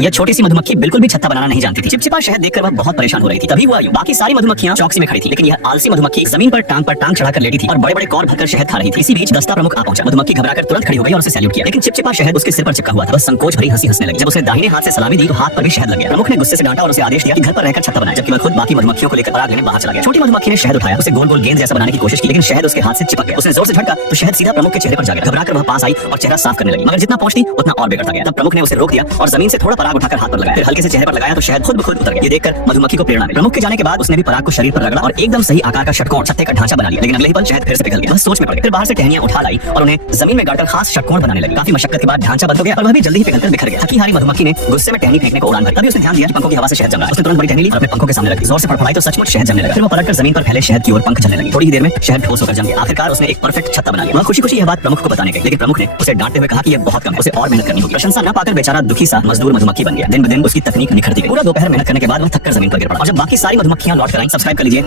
यह छोटी सी मधुमक्खी बिल्कुल भी छत्ता बनाना नहीं जानती थी। चिपचिपा शहद देखकर वह बहुत परेशान हो रही थी। तभी हुआ यूं, बाकी सारी मधुमक्खियां चौकसी में खड़ी थी, लेकिन यह आलसी मधुमक्खी जमीन पर टांग चढ़ाकर लेटी थी और बड़े बड़े कौर भरकर शहद खा रही थी। इसी बीच दस्ता प्रमुख आ पहुंचा। मधुमक्खी घबराकर तुरंत खड़ी हो गई और उसे सैल्यूट किया, लेकिन चिपचिपा शहद उसके सिर पर चिपका हुआ था। बस संकोच भरी हंसी हंसने लगी। जब उसने दाहिने हाथ से सलामी दी तो हाथ पर भी शहद लग गया। प्रमुख ने गुस्से से डांटा और उसे आदेश दिया कि घर पर रहकर छत्ता बनाए, जबकि वह खुद बाकी मधुमक्खियों को लेकर पराग लेने बाहर चला गया। छोटी मधुमक्खी ने शहद उठाया, उसे गोल गोल गेंद जैसा बनाने की कोशिश की, लेकिन शहद उसके हाथ से चिपक गया। उसने जोर से झटका तो शहद सीधा प्रमुख के चेहरे पर जा गिरा। घबराकर वह पास आई और चेहरा साफ करने लगी, मगर जितना पहुंचती उतना और बिगड़ता गया। तब प्रमुख ने उसे रोक दिया और जमीन से थोड़ा पराग उठाकर हाथ पर लगाया, फिर हल्के से चेहरे पर लगाया तो शहद खुद ब खुद उतर गया। ये देखकर मधुमक्खी को प्रेरणा मिली। प्रमुख के जाने के बाद उसने भी पराग को शरीर पर रगड़ा और एकदम सही आकार का षटकोण छत्ते का ढांचा बना लिया, लेकिन अगले ही पल शहद फिर से पिघल गया। वह सोच में पड़ गया। फिर बाहर से टहनियां उठा लाई और उन्हें जमीन में गाड़कर खास षटकोण बनाने लगी। काफी मशक्कत के बाद ढांचा बंद हो गया और वह भी जल्दी ही पिघलकर बिखर गया। थकी हारी मधुमक्खी ने गुस्से में टहनी फेंकने को उड़ान भरी। तभी उसने ध्यान दिया कि पंखों की हवा से शहद जम रहा है। उसने तुरंत बड़ी टहनी ली और अपने पंखों के सामने रखी। जोर से फड़फड़ाई तो सचमुच शहद जमने लगा। फिर वो पलटकर जमीन पर फैले शहद की ओर पंख चलने लगी। थोड़ी ही देर में शहद ठोस होकर जम गया। आखिरकार उसने एक परफेक्ट छत्ता बना लिया। वह खुशी खुशी यह बात प्रमुख को बताने गई, लेकिन प्रमुख ने उसे डांटते हुए कहा कि यह बहुत कम है, उसे और मेहनत करनी होगी। प्रशंसा न पाकर बेचारा दुखी सा मजदूर मधुमक्खी बन गया। दिन ब दिन उसकी तकनीक निखरती गई। पूरा दोपहर मेहनत करने के बाद वह थककर जमीन पर गिर पड़ा और जब बाकी सारी मधुमक्खियां लौट कर आईं, सब्सक्राइब कर लीजिए।